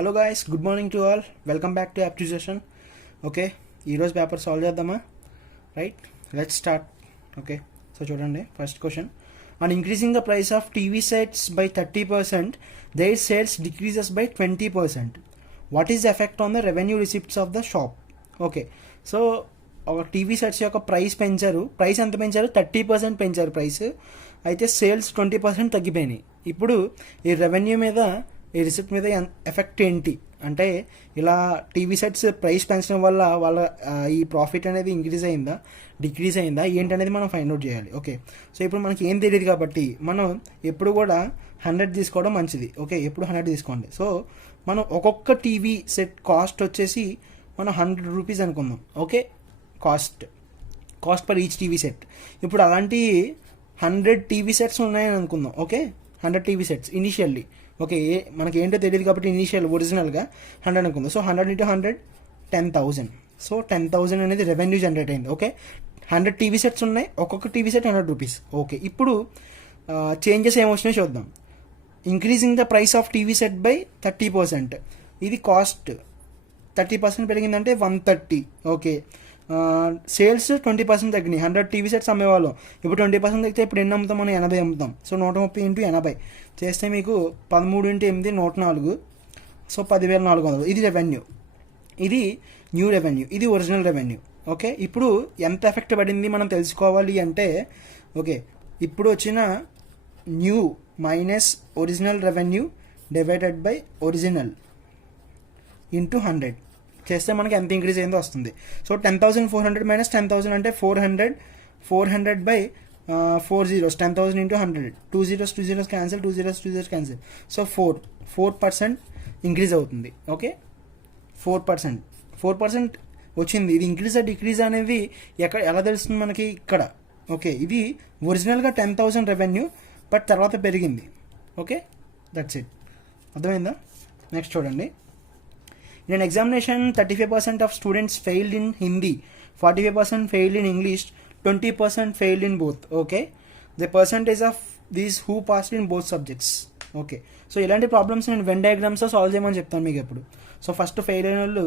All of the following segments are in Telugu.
Hello guys, good morning to all. Welcome back to Aptive session. Okay, ఈరోజు పేపర్ సాల్వ్ చేద్దామా? Right, let's start. Okay, so చూడండి, first question. On increasing the price of TV sets by 30%, their sales decreases by 20%. What is the effect on the revenue receipts of the shop? Okay, so ఒక టీవీ సెట్స్ యొక్క ప్రైస్ పెంచారు. ప్రైస్ ఎంత పెంచారు? 30% పెంచారు ప్రైస్. అయితే సేల్స్ 20% తగ్గిపోయినాయి. ఇప్పుడు ఈ రెవెన్యూ మీద, ఈ రిసిప్ట్ మీద ఎఫెక్ట్ ఏంటి అంటే, ఇలా టీవీ సెట్స్ ప్రైస్ పెంచడం వల్ల వాళ్ళ ఈ ప్రాఫిట్ అనేది ఇంక్రీజ్ అయిందా, డిక్రీజ్ అయిందా ఏంటనేది మనం ఫైండ్ అవుట్ చేయాలి. ఓకే, సో ఇప్పుడు మనకి ఏం తెలియదు కాబట్టి మనం ఎప్పుడు కూడా 100 తీసుకోవడం మంచిది. ఓకే, ఎప్పుడు 100 తీసుకోండి. సో మనం ఒక్కొక్క టీవీ సెట్ కాస్ట్ వచ్చేసి మనం 100 రూపీస్ అనుకుందాం. Okay, cost per each TV set. ఇప్పుడు అలాంటి 100 టీవీ సెట్స్ ఉన్నాయని అనుకుందాం. Okay, 100 TV sets initially. Okay, మనకి ఏంటో తెలియదు కాబట్టి ఇనీషియల్ ఒరిజినల్గా 100 అనుకుందాం. సో 100 × 100 10,000. సో 10,000 అనేది రెవెన్యూ జనరేట్ అయింది. ఓకే, 100 టీవీ సెట్స్ ఉన్నాయి, ఒక్కొక్క టీవీ సెట్ 100 రూపీస్. ఓకే, ఇప్పుడు చేంజెస్ ఏమొచ్చినాయో చూద్దాం. Increasing the price of TV set by 30%. ఇది కాస్ట్ 30% పెరిగిందంటే 130. ఓకే, సేల్స్ 20% తగ్గినాయి. 100 టీవీ సెట్స్ అమ్మేవాళ్ళం, ఇప్పుడు 20% తగ్గితే ఇప్పుడు ఎన్ని అమ్ముతాం? మనం 80 అమ్ముతాం. సో 130 × 80 చేస్తే మీకు 13 × 8 104. సో 10,400. ఇది రెవెన్యూ, ఇది న్యూ రెవెన్యూ, ఇది ఒరిజినల్ రెవెన్యూ. ఓకే, ఇప్పుడు ఎంత ఎఫెక్ట్ పడింది మనం తెలుసుకోవాలి అంటే, ఓకే, ఇప్పుడు వచ్చిన new minus original revenue divided by original into 100 చేస్తే మనకి ఎంత ఇంక్రీజ్ అయిందో వస్తుంది. సో 10,400 మైనస్ 10,000 అంటే 400 by 4 zeros, 10,000 into 100. 2 zeros cancel, 2 zeros cancel. So 4% increase అవుతుంది. ఓకే, 4% వచ్చింది. ఇది ఇంక్రీజ్ డిక్రీజ్ అనేది ఎలా తెలుస్తుంది మనకి? ఇక్కడ. ఓకే, ఇది ఒరిజినల్గా 10,000 రెవెన్యూ, బట్ తర్వాత పెరిగింది. Okay, that's it. అర్థమైందా? నెక్స్ట్ చూడండి. In an examination, 35% of students failed in Hindi, 45% failed in English, 20% failed in both. Okay, the percentage of these who passed in both subjects. Okay, so ఇలాంటి ప్రాబ్లమ్స్ నేను వెన్ డయాగ్రామ్స్తో సాల్వ్ చేయమని చెప్తాను మీకు ఎప్పుడు. సో ఫస్ట్ ఫెయిల్ అయిన వాళ్ళు,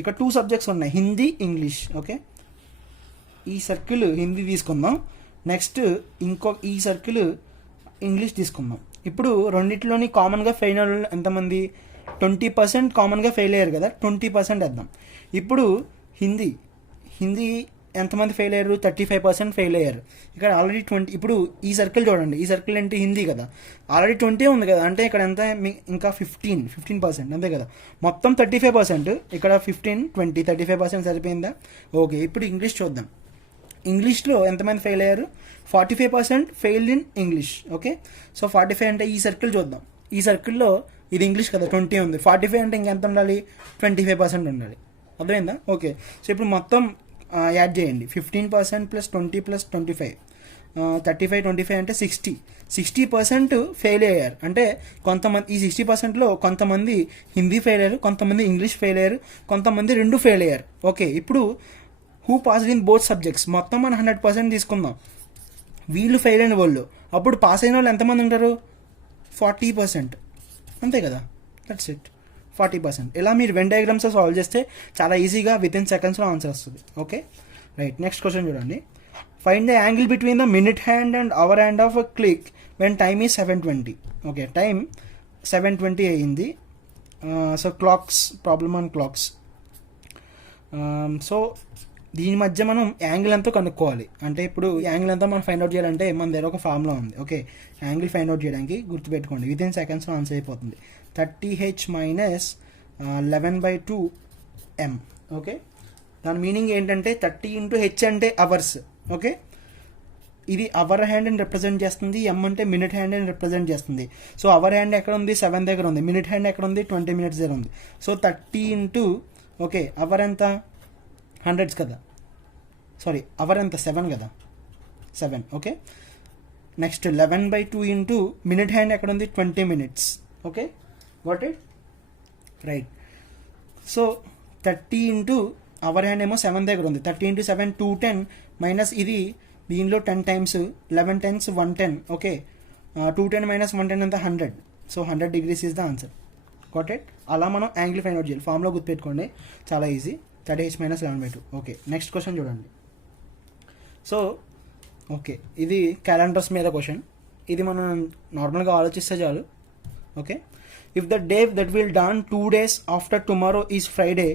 ఇక్కడ 2 సబ్జెక్ట్స్ ఉన్నాయి, హిందీ, ఇంగ్లీష్. ఓకే, ఈ సర్కిల్ హిందీ తీసుకుందాం. నెక్స్ట్ ఈ సర్కిల్ ఇంగ్లీష్ తీసుకుందాం. ఇప్పుడు రెండిట్లోని కామన్గా ఫెయిల్ అయిన వాళ్ళు ఎంతమంది? 20% కామన్గా ఫెయిల్ అయ్యారు కదా, 20% వేద్దాం. ఇప్పుడు హిందీ ఎంతమంది ఫెయిల్ అయ్యారు? 35% ఫెయిల్ అయ్యారు. ఇక్కడ ఆల్రెడీ 20. ఇప్పుడు ఈ సర్కిల్ చూడండి, ఈ సర్కిల్ ఏంటి? హిందీ కదా, ఆల్రెడీ 20 ఉంది కదా, అంటే ఇక్కడ ఎంత? ఇంకా 15% అంతే కదా. మొత్తం 35%, ఇక్కడ 15, 20, 35% సరిపోయిందా? ఓకే, ఇప్పుడు ఇంగ్లీష్ చూద్దాం. ఇంగ్లీష్లో ఎంతమంది ఫెయిల్ అయ్యారు? 45% failed in English. Okay, so 45 అంటే ఈ సర్కిల్ చూద్దాం. ఈ సర్కిల్లో ఇది ఇంగ్లీష్ కదా, 20 ఉంది. 45 అంటే ఇంకెంత ఉండాలి? 25% ఉండాలి. అర్థమైందా? ఓకే, సో ఇప్పుడు మొత్తం యాడ్ చేయండి. 15% + 20 + 25, 35, 25 అంటే 60% ఫెయిల్ అయ్యారు. అంటే కొంతమంది, ఈ 60%లో కొంతమంది హిందీ ఫెయిల్ అయ్యారు, కొంతమంది ఇంగ్లీష్ ఫెయిల్ అయ్యారు, కొంతమంది 2 ఫెయిల్ అయ్యారు. ఓకే, ఇప్పుడు who passed in both subjects మొత్తం మనం 100% తీసుకుందాం. వీళ్ళు ఫెయిల్ అయిన వాళ్ళు, అప్పుడు పాస్ అయిన వాళ్ళు ఎంతమంది ఉంటారు? 40%. అంతే కదా, దట్స్ ఇట్, 40%. ఇలా మీరు వెన్ డయాగ్రామ్స్ సాల్వ్ చేస్తే చాలా ఈజీగా వితిన్ సెకండ్స్లో ఆన్సర్ వస్తుంది. Okay, right. నెక్స్ట్ క్వశ్చన్ చూడండి. Find the angle between the minute hand and hour hand of a clock when time is 7:20. Okay, time 7:20 అయ్యింది. So clocks, problem on clocks. So దీని మధ్య మనం యాంగిల్ ఎంతో కనుక్కోవాలి. అంటే ఇప్పుడు యాంగిల్ ఎంతో మనం ఫైండ్ అవుట్ చేయాలంటే మన దగ్గర ఒక ఫార్ములా ఉంది. ఓకే, యాంగిల్ ఫైండ్ అవుట్ చేయడానికి గుర్తుపెట్టుకోండి, వితిన్ సెకండ్స్లో ఆన్సర్ అయిపోతుంది. 30h - 11/2 m. ఓకే, దాని మీనింగ్ ఏంటంటే 30 × h అంటే అవర్స్. ఓకే, ఇది అవర్ హ్యాండ్ అని రిప్రజెంట్ చేస్తుంది, m అంటే మినిట్ హ్యాండ్ అని రిప్రజెంట్ చేస్తుంది. సో అవర్ హ్యాండ్ ఎక్కడ ఉంది? 7 దగ్గర ఉంది. మినిట్ హ్యాండ్ ఎక్కడ ఉంది? 20 minutes దగ్గర ఉంది. సో 30 × ఓకే, అవర్ ఎంత? 100s కదా, సారీ, అవర్ ఎంత? 7 కదా, 7. Okay, next 11/2 into minute hand ఎక్కడ ఉంది? 20 minutes. Okay, got it, right. So 30 into hour hand ఏమో 7 దగ్గర ఉంది. 30 × 7 210 మైనస్ ఇది దీనిలో 10 times, 11 times 110. ఓకే, 210 - 110 ఎంత? 100. So 100 degrees is the answer. Got it. అలా మనం యాంగిల్ ఫైండ్ అవుట్ చేయాలి. ఫామ్లో గుర్తుపెట్టుకోండి, చాలా easy. 30h - 11/2. Okay, next question చూడండి. సో ఓకే, ఇది క్యాలెండర్స్ మీద క్వశ్చన్. ఇది మనం నార్మల్గా ఆలోచిస్తే చాలు. Okay, if the day that will done 2 days after tomorrow is Friday,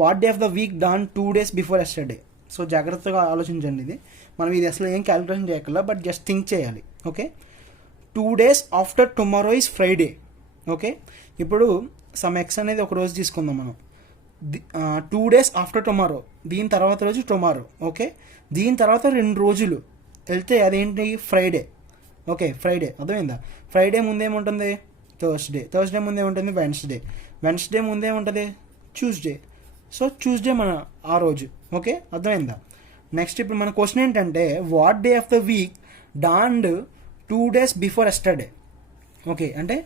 what day of the week done 2 days before yesterday? So జాగ్రత్తగా ఆలోచించండి. ఇది మనం ఇది అసలు ఏం క్యాలిక్యులేషన్ చేయగల, బట్ జస్ట్ థింక్ చేయాలి. Okay, 2 days after tomorrow is Friday. Okay, ఇప్పుడు సమ్ ఎక్స్ అనేది ఒక రోజు తీసుకుందాం మనం. 2 days ఆఫ్టర్ టుమారో, దీని తర్వాత రోజు టుమారో. ఓకే, దీని తర్వాత 2 రోజులు వెళ్తే అదేంటి? ఫ్రైడే. ఓకే, ఫ్రైడే అర్థమైందా? ఫ్రైడే ముందేముంటుంది? థర్స్డే. థర్స్డే ముందేముంటుంది? వెన్స్డే ముందేముంటుంది? ట్యూస్డే. సో ట్యూస్డే మన ఆ రోజు. ఓకే, అర్థమైందా? నెక్స్ట్ ఇప్పుడు మన క్వశ్చన్ ఏంటంటే, what day of the week dawned 2 days before yesterday? Okay, అంటే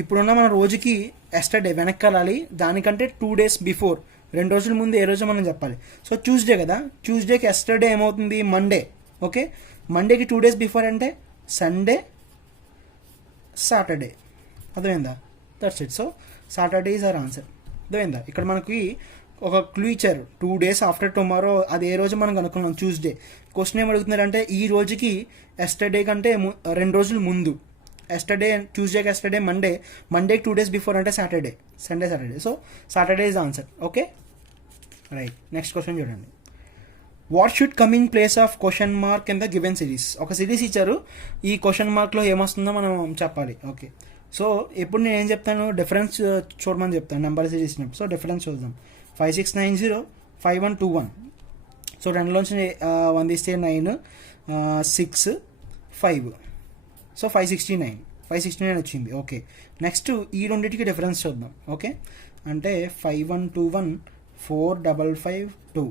ఇప్పుడున్న మన రోజుకి ఎస్టర్డే వెనక్కి వెళ్ళాలి, దానికంటే 2 days బిఫోర్, 2 రోజుల ముందు ఏ రోజు మనం చెప్పాలి. సో ట్యూస్డే కదా, ట్యూస్డేకి ఎస్టర్డే ఏమవుతుంది? మండే. ఓకే, మండేకి 2 days బిఫోర్ అంటే సండే, సాటర్డే. అర్థమైందా? That's it. So Saturday is our answer. అర్థమైందా? ఇక్కడ మనకి ఒక క్లూ ఇచ్చారు, 2 days ఆఫ్టర్ టుమారో. అది ఏ రోజు మనం కనుక్కున్నాం? ట్యూస్డే. క్వశ్చన్ ఏం అడుగుతున్నారంటే, ఈ రోజుకి ఎస్టర్డే కంటే 2 రోజులు ముందు. ఎస్టర్డే, ట్యూస్డేకి ఎస్టర్డే, మండేకి 2 days బిఫోర్ అంటే Saturday, Sunday, Saturday. So Saturday is answer. Okay, right. Next question చూడండి. What should come in place of question mark in the given series? ఒక సిరీస్ ఇచ్చారు, ఈ క్వశ్చన్ మార్క్లో ఏమొస్తుందో మనం చెప్పాలి. ఓకే, సో ఇప్పుడు నేను ఏం చెప్తాను? డిఫరెన్స్ చూడమని చెప్తాను నెంబర్ సిరీస్. సో డిఫరెన్స్ చూద్దాం. 5690, 5121. సో 2లోంచి 1 తీస్తే 9, 6, 5. సో 569 వచ్చింది. ఓకే, నెక్స్ట్ ఈ రెండింటికి డిఫరెన్స్ చూద్దాం. ఓకే, అంటే 5121, 455,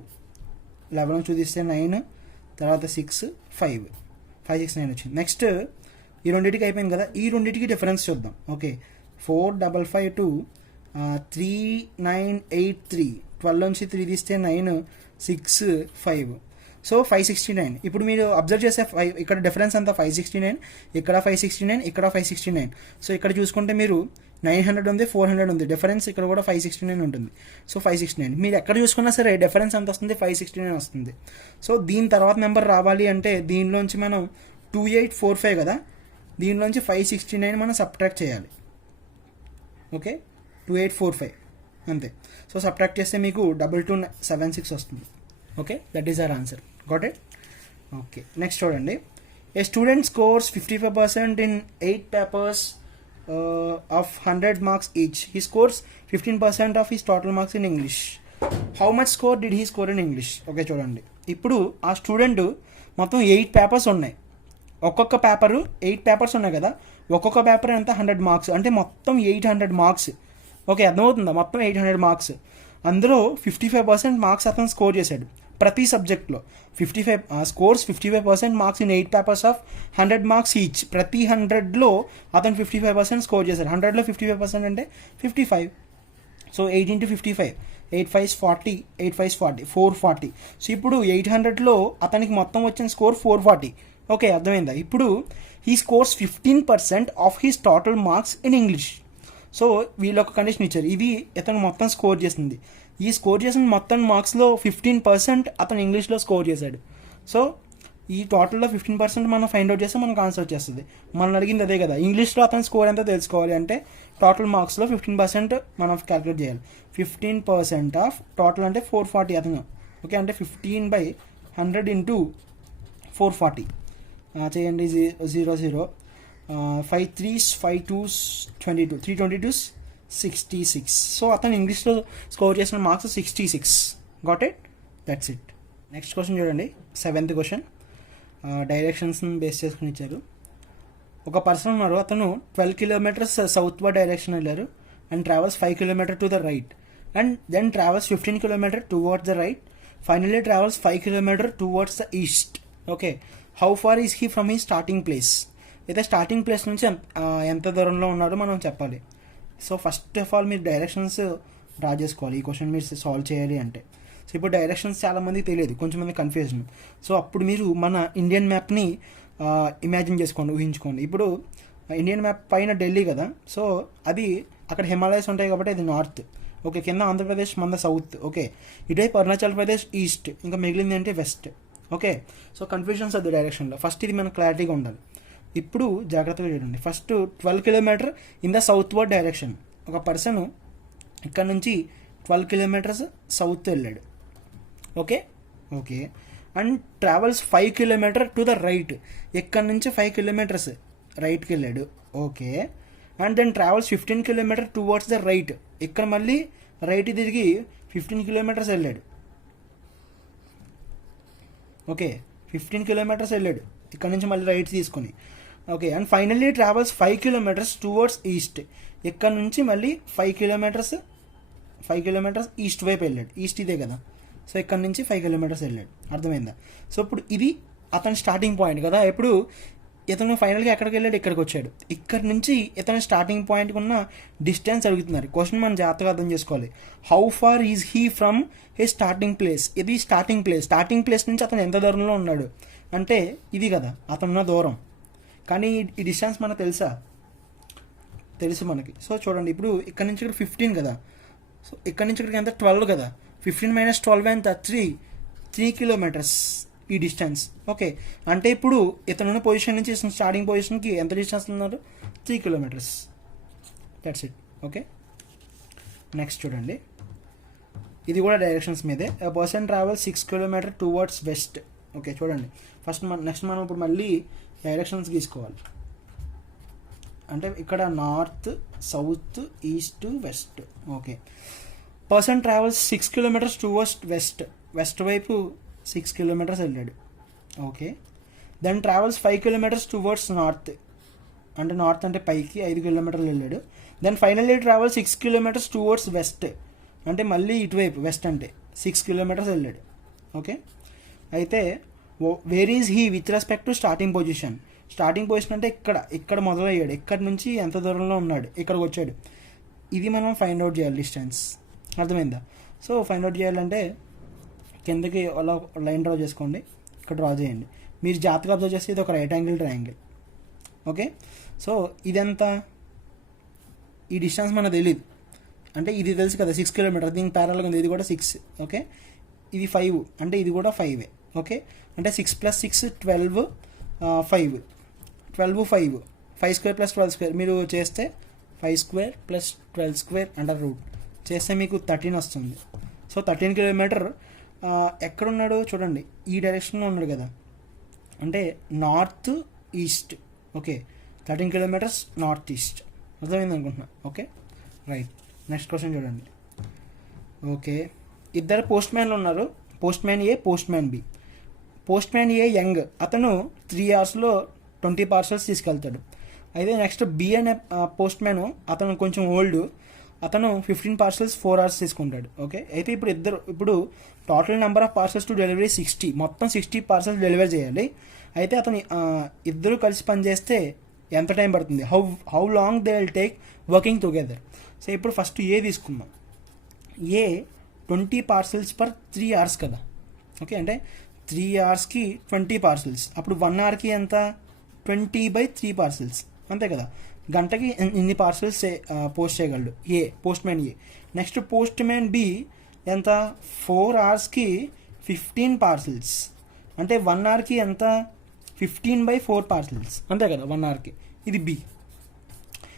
11 చూస్తే 9, తర్వాత 6, 5, 569 వచ్చింది. నెక్స్ట్ ఈ రెండింటికి అయిపోయింది కదా, ఈ రెండింటికి డిఫరెన్స్ చూద్దాం. ఓకే, 4552, 3983, 12 3 తీస్తే 9, 6, 5. సో 569. ఇప్పుడు మీరు అబ్జర్వ్ చేసే ఇక్కడ డిఫరెన్స్ అంతా 569, ఇక్కడ 569, ఇక్కడ 569. సో ఇక్కడ చూసుకుంటే మీరు 900 ఉంది, 400 ఉంది. డిఫరెన్స్ ఇక్కడ కూడా 569 ఉంటుంది. సో 569 మీరు ఎక్కడ చూసుకున్నా సరే డిఫరెన్స్ ఎంత వస్తుంది? 569 వస్తుంది. సో దీని తర్వాత నెంబర్ రావాలి అంటే దీనిలోంచి మనం 2845 కదా, దీనిలోంచి 569 మనం సబ్ట్రాక్ట్ చేయాలి. ఓకే, 2845 అంతే. సో సబ్ట్రాక్ట్ చేస్తే మీకు 2276 వస్తుంది. Okay, that is our answer. Got it? Okay, next చూడండి. A student scores 55% in 8 papers of 100 marks each. He scores 15% of his total marks in English. How much score did he score in English? Okay చూడండి, ఇప్పుడు ఆ స్టూడెంట్ మొత్తం 8 పేపర్స్ ఉన్నాయి. ఒక్కొక్క పేపరు 8 పేపర్స్ ఉన్నాయి కదా, ఒక్కొక్క పేపర్ ఎంత? 100 మార్క్స్, అంటే మొత్తం 800 మార్క్స్. ఓకే, అర్థమవుతుందా? మొత్తం 800 మార్క్స్. అందులో 55% మార్క్స్ అతను స్కోర్ చేశాడు ప్రతి సబ్జెక్ట్లో. 55% marks in 8 papers of 100 marks each. ప్రతి 100లో అతను 55% స్కోర్ చేశాడు. 100లో 55% అంటే 55. So 8 into 55, 8 5s 40, 8 5s 40, 440. So ఇప్పుడు 800లో అతనికి మొత్తం వచ్చిన స్కోర్ 440. ఓకే, అర్థమైందా? ఇప్పుడు he scores 15% of his total marks in English. So వీళ్ళు ఒక కండిషన్ ఇచ్చారు, ఇది అతను మొత్తం స్కోర్ చేసింది. ఈ స్కోర్ చేసిన మొత్తం మార్క్స్లో 15% అతను ఇంగ్లీష్లో స్కోర్ చేశాడు. సో ఈ టోటల్లో 15% మనం ఫైండ్ అవుట్ చేస్తే మనకు ఆన్సర్ వచ్చేస్తుంది. మనం అడిగింది అదే కదా, ఇంగ్లీష్లో అతని స్కోర్ ఎంత తెలుసుకోవాలి అంటే టోటల్ మార్క్స్లో 15% మనం క్యాలిక్యులేట్ చేయాలి. 15% ఆఫ్ టోటల్ అంటే 440 అతను. ఓకే, అంటే 15/100 into 440 చేయండి. 0 0 5 3s 5 2s 22, 3 22s 66. సో అతను ఇంగ్లీష్లో స్కోర్ చేసిన marks 66. Got it? That's it. Next question చూడండి, 7th క్వశ్చన్. డైరెక్షన్స్ని బేస్ చేసుకుని ఇచ్చారు. ఒక పర్సన్ ఉన్నారు, అతను 12 kilometers సౌత్ వర్డ్ డైరెక్షన్ వెళ్ళారు and travels 5 kilometers to the right and then travels 15 kilometers towards the right, finally travels 5 kilometers towards the east. Okay, how far is he from he starting place? అయితే స్టార్టింగ్ ప్లేస్ నుంచి ఎంత దూరంలో ఉన్నారో మనం చెప్పాలి. సో ఫస్ట్ ఆఫ్ ఆల్ మీరు డైరెక్షన్స్ డ్రా చేసుకోవాలి ఈ క్వశ్చన్ మీరు సాల్వ్ చేయాలి అంటే. సో ఇప్పుడు డైరెక్షన్స్ చాలామందికి తెలియదు, కొంచెం మంది కన్ఫ్యూజన్. సో అప్పుడు మీరు మన ఇండియన్ మ్యాప్ని ఇమాజిన్ చేసుకోండి, ఊహించుకోండి. ఇప్పుడు ఇండియన్ మ్యాప్ పైన ఢిల్లీ కదా, సో అది అక్కడ హిమాలయస్ ఉంటాయి కాబట్టి ఇది నార్త్. ఓకే, కింద ఆంధ్రప్రదేశ్ మన సౌత్. ఓకే, ఇటువైపు అరుణాచల్ ప్రదేశ్ ఈస్ట్, ఇంకా మిగిలింది అంటే వెస్ట్. ఓకే, సో కన్ఫ్యూజన్స్ అది డైరెక్షన్లో. ఫస్ట్ ఇది మనకు క్లారిటీగా ఉండాలి. ఇప్పుడు జాగ్రత్తగా చూడండి. First 12 kilometer in the southward direction. ఒక పర్సన్ ఇక్కడ నుంచి 12 కిలోమీటర్స్ సౌత్ వెళ్ళాడు. Okay okay, and travels 5 kilometer to the right. ఇక్కడ నుంచి 5 కిలోమీటర్స్ రైట్కి వెళ్ళాడు. Okay, and then travels 15 kilometer towards the right. ఇక్కడ మళ్ళీ రైట్ తిరిగి 15 కిలోమీటర్స్ వెళ్ళాడు. ఓకే, 15 కిలోమీటర్స్ వెళ్ళాడు ఇక్కడ నుంచి మళ్ళీ రైట్ తీసుకుని. Okay, and finally travels 5 kilometers towards east. ఇక్కడ నుంచి మళ్ళీ 5 కిలోమీటర్స్ ఈస్ట్ వైపు వెళ్ళాడు. ఈస్ట్ ఇదే కదా, సో ఇక్కడ నుంచి 5 కిలోమీటర్స్ వెళ్ళాడు. అర్థమైందా? సో ఇప్పుడు ఇది అతని స్టార్టింగ్ పాయింట్ కదా. ఇప్పుడు ఇతను ఫైనల్గా ఎక్కడికి వెళ్ళాడు? ఇక్కడికి వచ్చాడు. ఇక్కడ నుంచి ఇతను స్టార్టింగ్ పాయింట్కి ఉన్న డిస్టెన్స్ అడుగుతున్నారు. క్వశ్చన్ మనం జాగ్రత్తగా అర్థం చేసుకోవాలి. How far is he from his starting place. ఇది స్టార్టింగ్ ప్లేస్ నుంచి అతను ఎంత దూరంలో ఉన్నాడు అంటే ఇది కదా అతనున్న దూరం. కానీ ఈ డిస్టెన్స్ మనకు తెలుసు మనకి. సో చూడండి, ఇప్పుడు ఇక్కడ నుంచి ఇక్కడ 15 కదా, సో ఇక్కడ నుంచి ఇక్కడికి ఎంత 12 కదా. 15 - 12 ఎంత? 3 కిలోమీటర్స్ ఈ డిస్టెన్స్. ఓకే, అంటే ఇప్పుడు ఇతనున్న పొజిషన్ నుంచి స్టార్టింగ్ పొజిషన్కి ఎంత డిస్టెన్స్ ఉన్నారు? 3 kilometers. That's it. Okay, next చూడండి, ఇది కూడా డైరెక్షన్స్ మీదే. A person travel 6 kilometer towards west. Okay చూడండి, నెక్స్ట్ మనం ఇప్పుడు మళ్ళీ డైరెక్షన్స్ గీసుకోవాలి. అంటే ఇక్కడ north, south, east, west. Okay, person travels 6 kilometers towards west వైపు 6 కిలోమీటర్స్ వెళ్ళాడు. Okay, then travels 5 kilometers towards north. అంటే నార్త్ అంటే పైకి 5 కిలోమీటర్లు వెళ్ళాడు. Then finally travel 6 kilometers towards west. అంటే మళ్ళీ ఇటువైపు వెస్ట్ అంటే 6 కిలోమీటర్స్ వెళ్ళాడు. ఓకే, అయితే where is he with respect to starting position అంటే ఇక్కడ మొదలయ్యాడు. ఇక్కడ నుంచి ఎంత దూరంలో ఉన్నాడు, ఇక్కడికి వచ్చాడు. ఇది మనం ఫైండ్ అవుట్ చేయాలి డిస్టెన్స్. అర్థమైందా? సో ఫైండ్ అవుట్ చేయాలంటే కిందకి అలా లైన్ డ్రా చేసుకోండి, ఇక్కడ డ్రా చేయండి. మీరు జాగ్రత్తగా అబ్జర్వ్ చేస్తే ఇది ఒక right angle triangle. Okay, so ఇదంతా ఈ డిస్టెన్స్ మనకు తెలియదు. అంటే ఇది తెలుసు కదా 6 కిలోమీటర్, దీనికి ప్యారల్గా ఉంది. ఇది కూడా 6. ఓకే, ఇది 5, అంటే ఇది కూడా 5. ఓకే, అంటే 6 + 6 12, 5 12 5 5² + 12² మీరు చేస్తే 5² + 12² అండర్ రూట్ చేస్తే మీకు 13 వస్తుంది. సో 13 కిలోమీటర్ ఎక్కడున్నాడు చూడండి, ఈ డైరెక్షన్లో ఉన్నాడు కదా, అంటే north east. Okay, 13 kilometres north east. అర్థమైంది అనుకుంటున్నా. ఓకే రైట్, నెక్స్ట్ క్వశ్చన్ చూడండి. ఓకే, ఇద్దరు పోస్ట్ మ్యాన్లు ఉన్నారు, postman A, postman B. Postman A young, అతను 3 అవర్స్లో 20 పార్సల్స్ తీసుకెళ్తాడు. అయితే నెక్స్ట్ బి అనే పోస్ట్ మ్యాన్, అతను కొంచెం ఓల్డ్, అతను 15 పార్సల్స్ 4 అవర్స్ తీసుకుంటాడు. ఓకే, అయితే ఇప్పుడు total number of parcels to delivery 60, మొత్తం 60 పార్సల్స్ డెలివరీ చేయాలి. అయితే అతను ఇద్దరు కలిసి పనిచేస్తే ఎంత టైం పడుతుంది? How long they will take working together. So ఇప్పుడు ఫస్ట్ ఏ తీసుకుందాం. ఏ 20 పార్సల్స్ పర్ 3 అవర్స్ కదా. ఓకే, అంటే 3 అవర్స్కి 20 పార్సల్స్, అప్పుడు 1 అవర్కి ఎంత? 20/3 పార్సల్స్, అంతే కదా. గంటకి ఇన్ని పార్సల్స్ పోస్ట్ చేయగలడు ఏ, పోస్ట్ మ్యాన్ ఏ. నెక్స్ట్ పోస్ట్ మ్యాన్ బి ఎంత? 4 అవర్స్కి 15 పార్సల్స్, అంటే 1 అవర్కి ఎంత? 15/4 పార్సల్స్, అంతే కదా 1 అవర్కి. ఇది బి.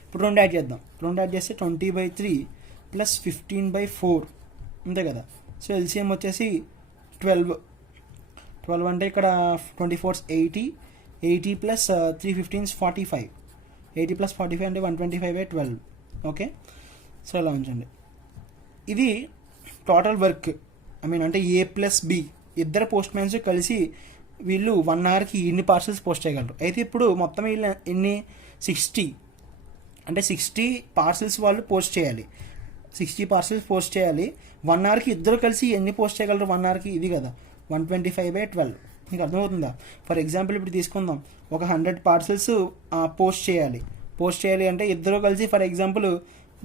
ఇప్పుడు 2 యాడ్ చేద్దాం. 2 యాడ్ చేస్తే 20/3 + 15/4, అంతే కదా. సో ఎల్సిఎం వచ్చేసి 12 అంటే ఇక్కడ 24 80 + 3 15 45. 80 + 45 అంటే 125/12. ఓకే, సో ఇలా ఉంచండి. ఇది టోటల్ వర్క్, అంటే ఏ ప్లస్ బి ఇద్దరు పోస్ట్ మ్యాన్స్ కలిసి వీళ్ళు 1 అవర్కి ఇన్ని పార్సల్స్ పోస్ట్ చేయగలరు. అయితే ఇప్పుడు మొత్తం వీళ్ళు ఎన్ని? 60, అంటే 60 పార్సల్స్ వాళ్ళు పోస్ట్ చేయాలి. 60 పార్సల్స్ పోస్ట్ చేయాలి. 1 అవర్కి ఇద్దరు కలిసి ఎన్ని పోస్ట్ చేయగలరు 1 అవర్కి? ఇది కదా 125/12. మీకు అర్థమవుతుందా? ఫర్ ఎగ్జాంపుల్ ఇప్పుడు తీసుకుందాం, ఒక 100 పార్సల్స్ పోస్ట్ చేయాలి అంటే ఇద్దరు కలిసి ఫర్ ఎగ్జాంపుల్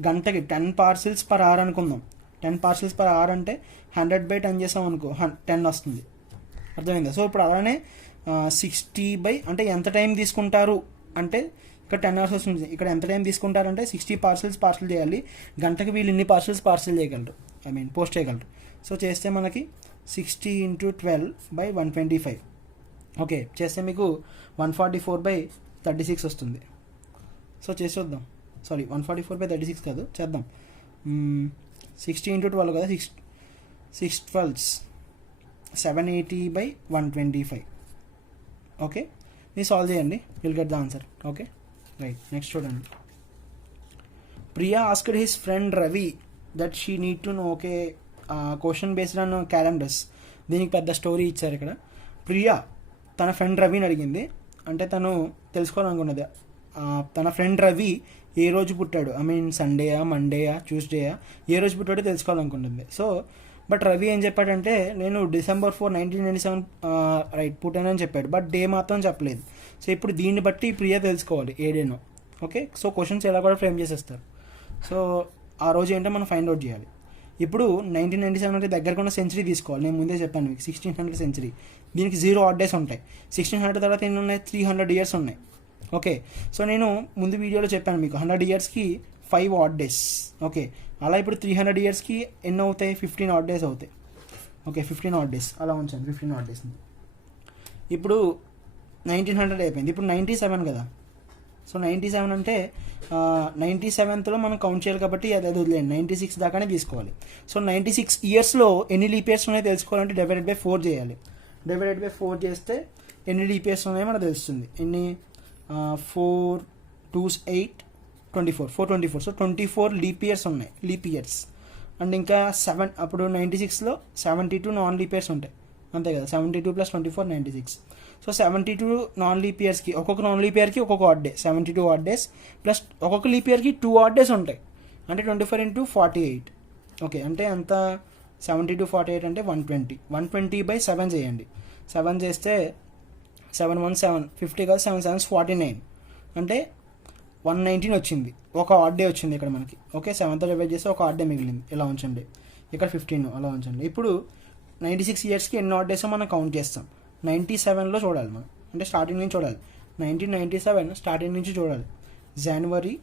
గంటకి 10 పార్సల్స్ పర్ అవర్ అనుకుందాం. 10 పార్సల్స్ పర్ అవర్ అంటే 100/10 చేసాం అనుకో 10 వస్తుంది. అర్థమైందా? సో ఇప్పుడు అలానే 60 అంటే ఎంత టైం తీసుకుంటారు అంటే ఇక్కడ 10 hours వస్తుంది. ఇక్కడ ఎంత టైం తీసుకుంటారంటే 60 parcels పార్సల్ చేయాలి. గంటకి వీళ్ళు ఇన్ని పార్సల్స్ పార్సల్ చేయగలరు, పోస్ట్ చేయగలరు. సో చేస్తే మనకి 60 × 12/125. ఓకే, చేస్తే మీకు 144/36 వస్తుంది. సో చేసి చూద్దాం. సారీ, 144/36 కాదు, చేద్దాం. 60 × 12 కదా, 6 12s 780/125. ఓకే, మీరు సాల్వ్ చేయండి, will get the answer. Okay, right. Next చూడండి. Priya asked his friend Ravi that she need to know. Okay, question based on calendars. దీనికి పెద్ద స్టోరీ ఇచ్చారు ఇక్కడ. ప్రియా తన ఫ్రెండ్ రవిని అడిగింది, అంటే తను తెలుసుకోవాలనుకున్నది తన ఫ్రెండ్ రవి ఏ రోజు పుట్టాడు, సండేయా, మండేయా, ట్యూస్డేయా, ఏ రోజు పుట్టాడో తెలుసుకోవాలనుకుంటుంది. సో బట్ రవి ఏం చెప్పాడంటే నేను December 4, 1997 రైట్ పుట్టానని చెప్పాడు, బట్ డే మాత్రం చెప్పలేదు. సో ఇప్పుడు దీన్ని బట్టి ప్రియా తెలుసుకోవాలి ఏ డేనో. ఓకే, సో క్వశ్చన్స్ ఎలా కూడా ఫ్రేమ్ చేసేస్తారు. సో ఆ రోజు ఏంటో మనం ఫైండ్ అవుట్ చేయాలి. ఇప్పుడు 1997 అంటే దగ్గరగా ఉన్న సెంచరీ తీసుకోవాలి. నేను ముందే చెప్పాను మీకు 1600 సెంచరీ. దీనికి 0 odd days ఉంటాయి. 1600 తర్వాత ఎన్ని ఉన్నాయి, 300 years ఉన్నాయి. ఓకే, సో నేను ముందు వీడియోలో చెప్పాను మీకు 100 yearsకి 5 odd days. ఓకే, అలా ఇప్పుడు 300 yearsకి ఎన్ని అవుతాయి, 15 odd days అవుతాయి. ఓకే, 15 odd days అలా ఉంచాను, 15 odd days. ఇప్పుడు 1900 అయిపోయింది, ఇప్పుడు 97 కదా. సో 97 అంటే 97th మనం కౌంట్ చేయాలి కాబట్టి అది వదిలేండి, 96 దాకానే తీసుకోవాలి. సో 96 yearsలో ఎన్ని లీప్ ఇయర్స్ ఉన్నాయో తెలుసుకోవాలంటే /4 చేయాలి. /4 చేస్తే ఎన్ని లీప్ ఇయర్స్ ఉన్నాయో మనకు తెలుస్తుంది. ఎన్ని 4 2s 8 24 424. సో 24 లీప్ ఇయర్స్ ఉన్నాయి, లీప్ ఇయర్స్. అండ్ ఇంకా 7, అప్పుడు 96లో 72 నాన్ లీప్ ఇయర్స్ ఉంటాయి, అంతే కదా. 72 + 24 96. సో 72 నాన్ లీప్ ఇయర్స్కి, ఒక్కొక్క నాన్ లీప్ ఇయర్కి ఒక్కొక్క odd day, 72 odd days plus ఒక్కొక్క లీప్ ఇయర్కి 2 odd days ఉంటాయి, అంటే 24 × 48. ఓకే, అంటే అంత 72 48 అంటే 120. 120/7 చేయండి. 7 చేస్తే 7 1 7 50 కాదు, 7 7 49, అంటే 119 వచ్చింది. ఒక odd day వచ్చింది ఇక్కడ మనకి. ఓకే, 7తో డివైడ్ చేస్తే ఒక odd day మిగిలింది, ఇలా ఉంచండి. ఇక్కడ 15 అలా ఉంచండి. ఇప్పుడు 96 yearsకి ఎన్ని odd days మనం కౌంట్ చేస్తాం. 97లో చూడాలి మనం, అంటే స్టార్టింగ్ నుంచి చూడాలి. 1997 స్టార్టింగ్ నుంచి చూడాలి. జనవరి,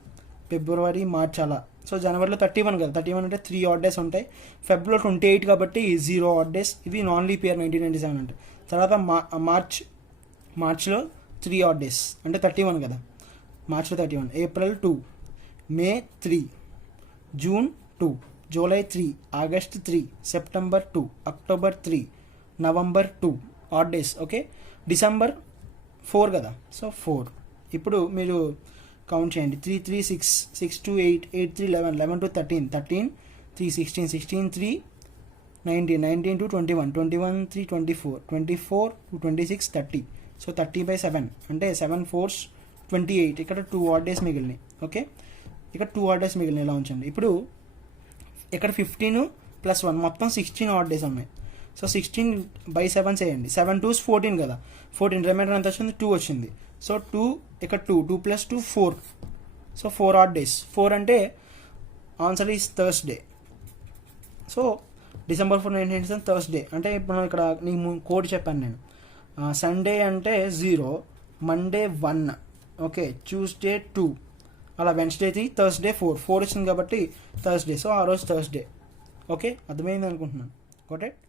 ఫిబ్రవరి, మార్చ్ అలా. సో జనవరిలో 31 కదా, 31 అంటే 3 odd days ఉంటాయి. ఫెబ్లో 28 కాబట్టి 0 odd days. ఇది నాన్ లీప్ ఇయర్ 1997 అంటే. తర్వాత మార్చ్లో 3 odd days, అంటే 31 కదా, మార్చ్లో 31. ఏప్రిల్ 2, మే 3, June 2, July 3, August 3, September 2, October 3, November 2 odd days. Okay, December 4 కదా, సో 4. ఇప్పుడు మీరు కౌంట్ చేయండి. 3 3 6 6 2 8 8 3 11 11 2 13 13 3 16 16 3 19 19 2 21 21 3 24 24 2 26 30. సో 30/7 అంటే 7 4s 28. ఇక్కడ 2 odd days మిగిలినాయి. ఓకే, ఇక్కడ 2 odd days మిగిలినాయి, ఇలా ఉంచండి. ఇప్పుడు ఇక్కడ 15 + 1 మొత్తం 16 odd days ఉన్నాయి. సో 16/7 చేయండి. 7 2s 14 కదా, 14 రిమైండర్ ఎంత వచ్చింది, 2 వచ్చింది. సో 2 ఇక్కడ 2 2 + 2 4. So 4 odd days. 4 అంటే answer is Thursday. So December 4 1997 Thursday. అంటే ఇప్పుడు ఇక్కడ నీకు కోడ్ చెప్పాను నేను. సండే అంటే 0, మండే 1, ఓకే, ట్యూస్డే 2, అలా వెన్స్డే 3, థర్స్డే 4. 4 వచ్చింది కాబట్టి థర్స్డే. సో ఆ రోజు థర్స్డే. ఓకే, అర్థమైంది అనుకుంటున్నాను. Got it?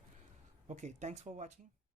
Okay, thanks for watching.